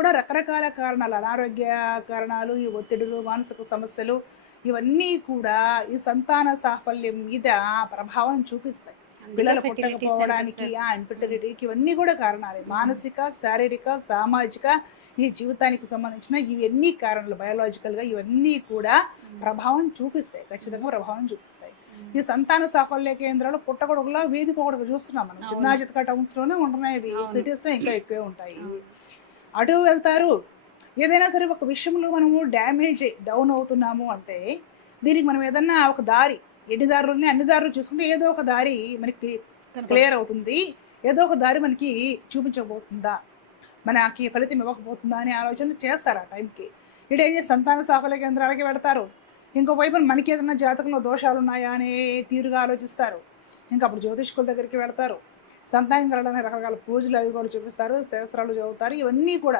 కూడా రకరకాల కారణాలు, అనారోగ్య కారణాలు, ఈ ఒత్తిడులు, మానసిక సమస్యలు ఇవన్నీ కూడా ఈ సంతాన సాఫల్యం మీద ప్రభావం చూపిస్తాయి. అందుకే పిల్లలు ఫెర్టిలిటీ పుట్టకపోవడానికి, సెంటర్స్. ఇన్ఫెర్టిలిటీకి ఇవన్నీ కూడా కారణాలే. మానసిక, శారీరక, సామాజిక ఈ జీవితానికి సంబంధించిన ఇవన్నీ కారణాలు, బయోలాజికల్‌గా ఇవన్నీ కూడా ప్రభావం చూపిస్తాయి. ఖచ్చితంగా ప్రభావం చూపిస్తాయి. ఈ సంతాన సాఫల్య కేంద్రాలు పుట్టగొడుగులా వీధికొకటికి చూస్తున్నాం మనం. చిన్న అవును. చితక టౌన్స్‌లోనే ఉంటున్నాయి అవి. అవును. సిటీస్‌లో ఇంకా ఎక్కువే ఉంటాయి. అవును. అటు వెళ్తారు. ఏదైనా సరే ఒక విషయంలో మనము డ్యామేజ్ డౌన్ అవుతున్నాము అంటే, దీనికి మనం ఏదన్నా ఒక దారి, ఎన్ని దారులున్నాయి అన్ని దారులు చూసుకుంటే ఏదో ఒక దారి మనకి క్లియర్ అవుతుంది. ఏదో ఒక దారి మనకి చూపించకపోతుందా, మనకి ఫలితం ఇవ్వకపోతుందా అనే ఆలోచన చేస్తారు ఆ టైంకి. ఈడేం చేసి సంతాన సాఫల్య కేంద్రాలకి వెడతారు. ఇంకో వైపున మనకి ఏదైనా జాతకంలో దోషాలు ఉన్నాయా అనే తీరుగా ఆలోచిస్తారు. ఇంకా అప్పుడు జ్యోతిష్కుల దగ్గరికి వెడతారు. సంతానం కలగడానికి రకరకాల పూజలు అవి కూడా చూపిస్తారు, శాస్త్రాలు చదువుతారు. ఇవన్నీ కూడా